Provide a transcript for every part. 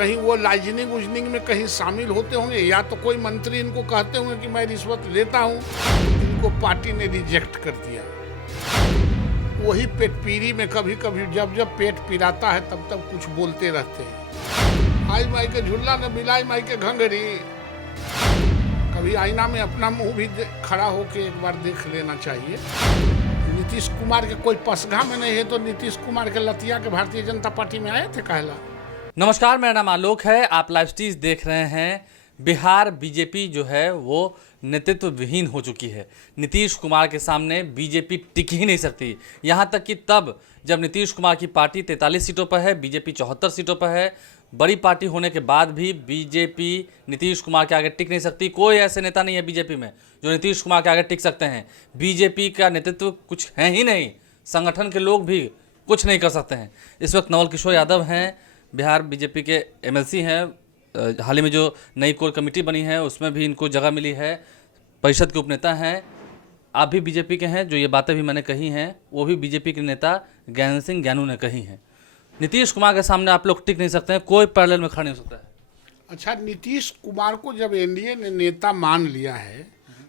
कहीं वो लाइजनिंग उजनिंग में कहीं शामिल होते होंगे, या तो कोई मंत्री इनको कहते होंगे कि मैं रिश्वत लेता हूँ, इनको पार्टी ने रिजेक्ट कर दिया। वही पेटपीरी में कभी कभी जब जब पेट पिराता है तब तब कुछ बोलते रहते हैं। आई माई के झुल्ला न मिलाई माई के घंघरी। कभी आईना में अपना मुंह भी खड़ा होके एक बार देख लेना चाहिए। नीतीश कुमार के कोई पसघा में नहीं है तो नीतीश कुमार के लतिया के भारतीय जनता पार्टी में आए थे कहला। नमस्कार, मेरा नाम आलोक है। आप लाइव स्टीज देख रहे हैं। बिहार बीजेपी जो है वो नेतृत्व विहीन हो चुकी है। नीतीश कुमार के सामने बीजेपी टिक ही नहीं सकती। यहाँ तक कि तब जब नीतीश कुमार की पार्टी 43 सीटों पर है, बीजेपी 74 सीटों पर है, बड़ी पार्टी होने के बाद भी बीजेपी नीतीश कुमार के आगे टिक नहीं सकती। कोई ऐसे नेता नहीं है बीजेपी में जो नीतीश कुमार के आगे टिक सकते हैं। बीजेपी का नेतृत्व कुछ है ही नहीं, संगठन के लोग भी कुछ नहीं कर सकते हैं। इस वक्त नवल किशोर यादव हैं, बिहार बीजेपी के एमएलसी हैं। हाल ही में जो नई कोर कमेटी बनी है उसमें भी इनको जगह मिली है। परिषद के उपनेता हैं। आप भी बीजेपी के हैं। जो ये बातें भी मैंने कही हैं वो भी बीजेपी के नेता ज्ञान सिंह ज्ञानू ने कही हैं। नीतीश कुमार के सामने आप लोग टिक नहीं सकते हैं, कोई पैरेलल में खड़ा नहीं हो सकता है। अच्छा, नीतीश कुमार को जब एनडीए ने नेता मान लिया है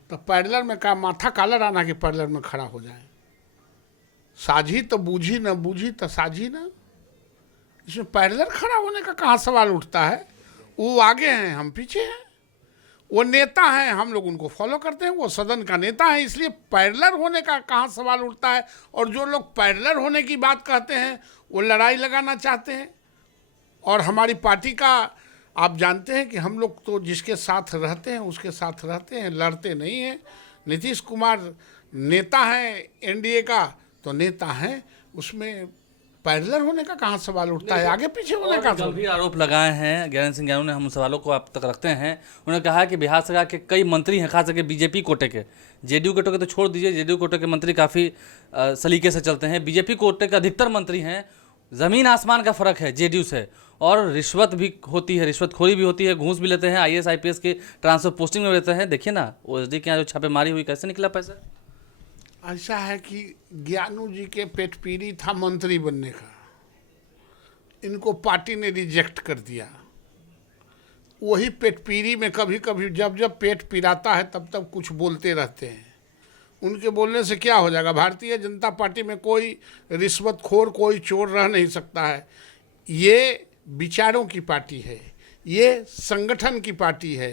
तो पैरेलल में का माथा काला राना के पैरेलल में खड़ा हो जाए। साझी तो बूझी न बूझी तो साझी ना। इसमें पैरेलल खड़ा होने का कहाँ सवाल उठता है। वो आगे हैं, हम पीछे हैं। वो नेता हैं, हम लोग उनको फॉलो करते हैं। वो सदन का नेता है, इसलिए पैरेलल होने का कहाँ सवाल उठता है। और जो लोग पैरेलल होने की बात कहते हैं वो लड़ाई लगाना चाहते हैं। और हमारी पार्टी का आप जानते हैं कि हम लोग तो जिसके साथ रहते हैं उसके साथ रहते हैं, लड़ते नहीं हैं। नीतीश कुमार नेता हैं एनडीए का, तो नेता हैं, उसमें पैरेलल होने का कहाँ सवाल उठता है। आगे पीछे होने का गंभीर आरोप लगाए हैं ज्ञान सिंह ज्ञानू ने। हम सवालों को आप तक रखते हैं। उन्होंने कहा कि बिहार सरकार के कई मंत्री हैं, खास करके बीजेपी कोटे के। जेडीयू कोटे के तो छोड़ दीजिए, जेडीयू कोटे के मंत्री काफ़ी सलीके से चलते हैं। बीजेपी कोटे के अधिकतर मंत्री हैं, ज़मीन आसमान का फ़र्क है जेडीयू से। और रिश्वत भी होती है, रिश्वतखोरी भी होती है, घूस भी लेते हैं। आईएएस आईपीएस की ट्रांसफर पोस्टिंग में लेते हैं। देखिए ना ओएसडी के यहाँ जो छापेमारी हुई, कैसे निकला पैसा। ऐसा है कि ज्ञानू जी के पेटपीरी था मंत्री बनने का, इनको पार्टी ने रिजेक्ट कर दिया। वही पेटपीरी में कभी कभी जब जब पेट पिराता है तब तब कुछ बोलते रहते हैं। उनके बोलने से क्या हो जाएगा। भारतीय जनता पार्टी में कोई रिश्वतखोर, कोई चोर रह नहीं सकता है। ये विचारों की पार्टी है, ये संगठन की पार्टी है,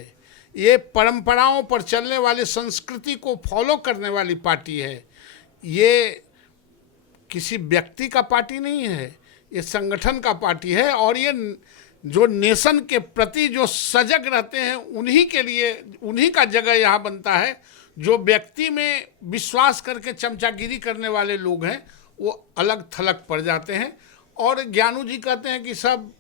ये परंपराओं पर चलने वाली संस्कृति को फॉलो करने वाली पार्टी है। ये किसी व्यक्ति का पार्टी नहीं है, ये संगठन का पार्टी है। और ये जो नेशन के प्रति जो सजग रहते हैं उन्हीं के लिए, उन्हीं का जगह यहाँ बनता है। जो व्यक्ति में विश्वास करके चमचागिरी करने वाले लोग हैं वो अलग थलग पड़ जाते हैं। और ज्ञानू जी कहते हैं कि सब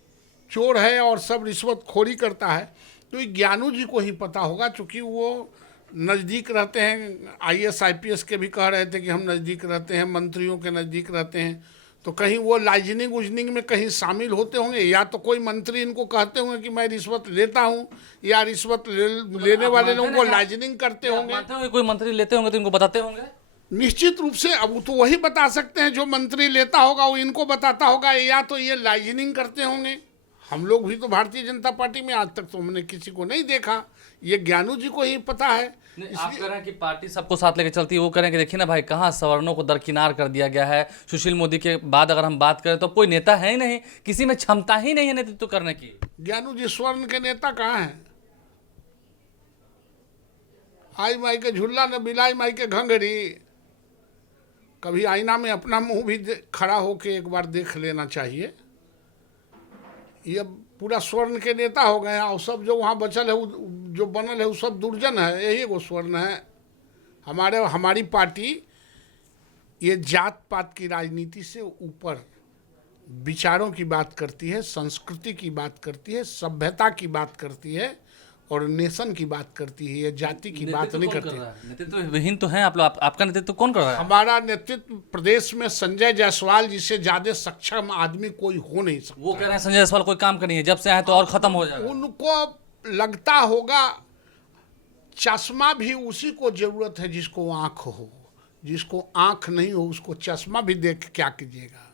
चोर है और सब रिश्वतखोरी करता है, तो ज्ञानू जी को ही पता होगा, चूँकि वो नज़दीक रहते हैं। आईएएस आईपीएस के भी कह रहे थे कि हम नज़दीक रहते हैं, मंत्रियों के नज़दीक रहते हैं, तो कहीं वो लाइजनिंग उजनिंग में कहीं शामिल होते होंगे, या तो कोई मंत्री इनको कहते होंगे कि मैं रिश्वत लेता हूँ, या रिश्वत लेने वाले लोगों को लाइजनिंग करते होंगे। कोई मंत्री लेते होंगे तो इनको बताते होंगे निश्चित रूप से। अब तो वही बता सकते हैं, जो मंत्री लेता होगा वो इनको बताता होगा, या तो ये लाइजनिंग करते होंगे। हम लोग भी तो भारतीय जनता पार्टी में आज तक तो हमने किसी को नहीं देखा, ये ज्ञानू जी को ही पता है। आप कह रहे हैं कि पार्टी सबको साथ लेकर चलती है। वो कह रहे हैं कि देखिए ना भाई, कहाँ सवर्णों को दरकिनार कर दिया गया है। सुशील मोदी के बाद अगर हम बात करें तो कोई नेता है ही नहीं, किसी में क्षमता ही नहीं है नेतृत्व करने की। ज्ञानू जी स्वर्ण के नेता कहाँ हैं। आई माई के झुल्ला न बिलाई माई के घंघरी। कभी आईना में अपना मुंह भी खड़ा होके एक बार देख लेना चाहिए। ये पूरा स्वर्ण के नेता हो गए हैं, और सब जो वहाँ बचल है, जो बनल है, वो सब दुर्जन है। यही वो स्वर्ण है। हमारी पार्टी ये जात पात की राजनीति से ऊपर विचारों की बात करती है, संस्कृति की बात करती है, सभ्यता की बात करती है, और नेशन की बात करती है। ये जाति की बात नहीं करती। नेतृत्व विहीन तो है आप लोग। आपका नेतृत्व कौन कर रहा है। हमारा नेतृत्व प्रदेश में संजय जायसवाल जी से ज्यादा सक्षम आदमी कोई हो नहीं सकता। वो कह रहे हैं संजय जायसवाल कोई काम का नहीं है, जब से आए तो और खत्म हो जाएगा। उनको लगता होगा चश्मा भी उसी को जरूरत है जिसको आंख हो। जिसको आंख नहीं हो उसको चश्मा भी देख क्या कीजिएगा।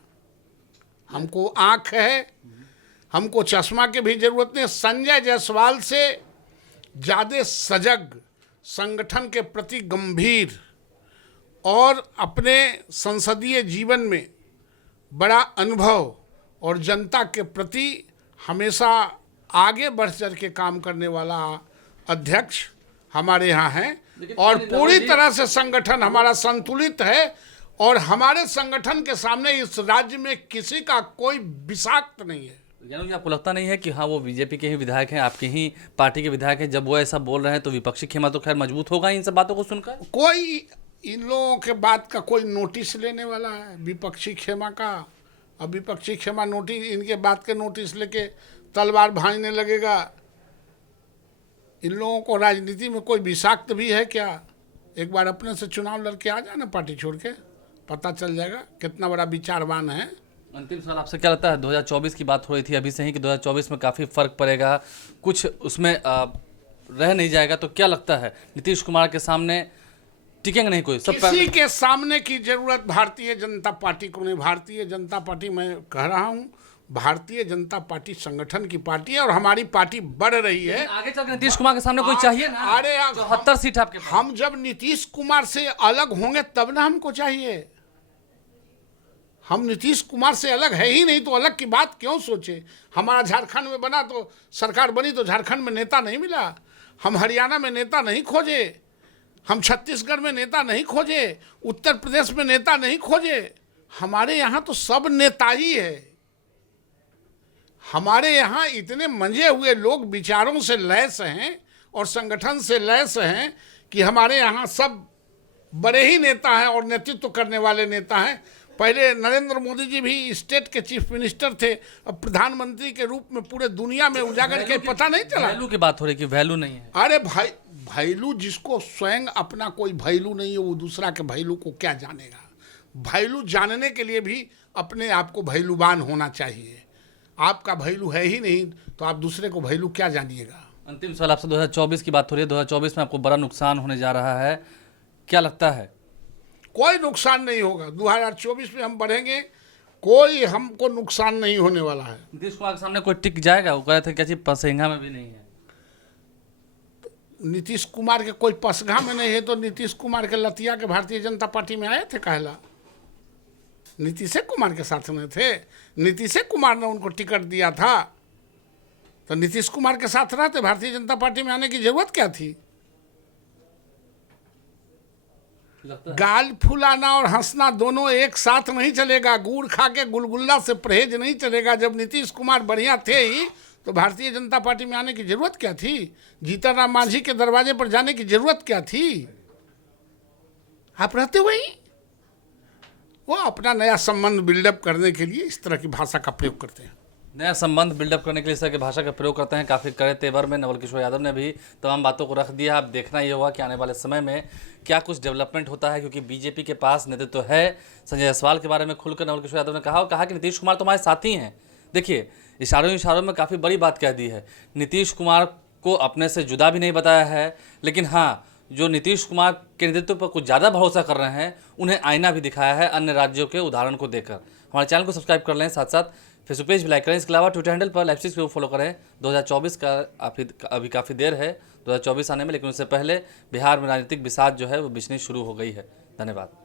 हमको आंख है, हमको चश्मा की भी जरूरत नहीं। संजय जायसवाल से ज़्यादा सजग, संगठन के प्रति गंभीर और अपने संसदीय जीवन में बड़ा अनुभव और जनता के प्रति हमेशा आगे बढ़ चढ़ के काम करने वाला अध्यक्ष हमारे यहाँ हैं और पूरी तरह से संगठन हमारा संतुलित है और हमारे संगठन के सामने इस राज्य में किसी का कोई विषाक्त नहीं है। यानी आपको लगता नहीं है कि हाँ वो बीजेपी के ही विधायक हैं, आपकी ही पार्टी के विधायक हैं, जब वो ऐसा बोल रहे हैं तो विपक्षी खेमा तो खैर मजबूत होगा इन सब बातों को सुनकर? कोई इन लोगों के बात का कोई नोटिस लेने वाला है विपक्षी खेमा का? अब विपक्षी खेमा नोटिस, इनके बात के नोटिस लेके तलवार भांजने लगेगा। इन लोगों को राजनीति में कोई विषाक्त भी है क्या? एक बार अपने से चुनाव लड़के आ जाए ना पार्टी छोड़ के, पता चल जाएगा कितना बड़ा विचारवान है। अंतिम सवाल आपसे, क्या लगता है 2024 की बात हो रही थी अभी से ही कि 2024 में काफ़ी फर्क पड़ेगा, कुछ उसमें रह नहीं जाएगा, तो क्या लगता है नीतीश कुमार के सामने टिकेंगे नहीं कोई? किसी के सामने की जरूरत भारतीय जनता पार्टी को नहीं। भारतीय जनता पार्टी, मैं कह रहा हूँ, भारतीय जनता पार्टी संगठन की पार्टी है और हमारी पार्टी बढ़ रही है। आगे चलकर नीतीश कुमार के सामने कोई चाहिए ना? अरे 74 सीट आपके पास। हम जब नीतीश कुमार से अलग होंगे तब ना हमको चाहिए। हम नीतीश कुमार से अलग है ही नहीं तो अलग की बात क्यों सोचे? हमारा झारखंड में बना तो सरकार बनी तो झारखंड में नेता नहीं मिला, हम हरियाणा में नेता नहीं खोजे, हम छत्तीसगढ़ में नेता नहीं खोजे, उत्तर प्रदेश में नेता नहीं खोजे। हमारे यहाँ तो सब नेता ही है। हमारे यहाँ इतने मंजे हुए लोग विचारों से लैस हैं और संगठन से लैस हैं कि हमारे यहाँ सब बड़े ही नेता हैं और नेतृत्व करने वाले नेता हैं। पहले नरेंद्र मोदी जी भी स्टेट के चीफ मिनिस्टर थे, अब प्रधानमंत्री के रूप में पूरे दुनिया में उजागर के पता नहीं चला। वैल्यू की बात हो रही कि वैल्यू नहीं है। अरे भाई, वैल्यू जिसको स्वयं अपना कोई वैल्यू नहीं है वो दूसरा के वैल्यू को क्या जानेगा? वैल्यू जानने के लिए भी अपने आप को वैल्यूवान होना चाहिए। आपका वैल्यू है ही नहीं तो आप दूसरे को वैल्यू क्या जानिएगा? अंतिम सवाल आपसे, 2024 की बात हो रही है, 2024 में आपको बड़ा नुकसान होने जा रहा है, क्या लगता है? कोई नुकसान नहीं होगा। 2024 में हम बढ़ेंगे, कोई हमको नुकसान नहीं होने वाला है। नीतीश कुमार के सामने कोई टिक जाएगा? वो कह रहे थे क्या चीज पसंगा में भी नहीं है। नीतीश कुमार के कोई पसगा में नहीं है तो नीतीश कुमार के लतिया के भारतीय जनता पार्टी में आए थे कहला? नीतीश कुमार के साथ में थे, नीतीश कुमार ने उनको टिकट दिया था, तो नीतीश कुमार के साथ रहते भारतीय जनता पार्टी में आने की जरूरत क्या थी? गाल फुलाना और हंसना दोनों एक साथ नहीं चलेगा। गुड़ खा के गुलगुल्ला से परहेज नहीं चलेगा। जब नीतीश कुमार बढ़िया थे ही तो भारतीय जनता पार्टी में आने की जरूरत क्या थी? जीतन राम मांझी के दरवाजे पर जाने की जरूरत क्या थी? आप रहते वही। वो अपना नया संबंध बिल्डअप करने के लिए इस तरह की भाषा का प्रयोग करते हैं। नया संबंध बिल्डअप करने के लिए इस तरह की भाषा का प्रयोग करते हैं। काफ़ी कड़े तेवर में नवल किशोर यादव ने भी तमाम बातों को रख दिया। अब देखना ये होगा कि आने वाले समय में क्या कुछ डेवलपमेंट होता है, क्योंकि बीजेपी के पास नेतृत्व है। संजय जायसवाल के बारे में खुलकर नवल किशोर यादव ने कहा कि नीतीश कुमार तो हमारे साथी हैं। देखिए, इशारों में काफ़ी बड़ी बात कह दी है। नीतीश कुमार को अपने से जुदा भी नहीं बताया है, लेकिन हाँ, जो नीतीश कुमार के नेतृत्व पर कुछ ज़्यादा भरोसा कर रहे हैं उन्हें आईना भी दिखाया है अन्य राज्यों के उदाहरण को देकर। हमारे चैनल को सब्सक्राइब कर लें, साथ साथ फेसबुक पेज भी लाइक करें। इसके अलावा ट्विटर हैंडल पर लाइव स्ट्रीम को फॉलो करें। 2024 का अभी काफ़ी देर है 2024 आने में, लेकिन उससे पहले बिहार में राजनीतिक बिसात जो है वो बिछनी शुरू हो गई है। धन्यवाद।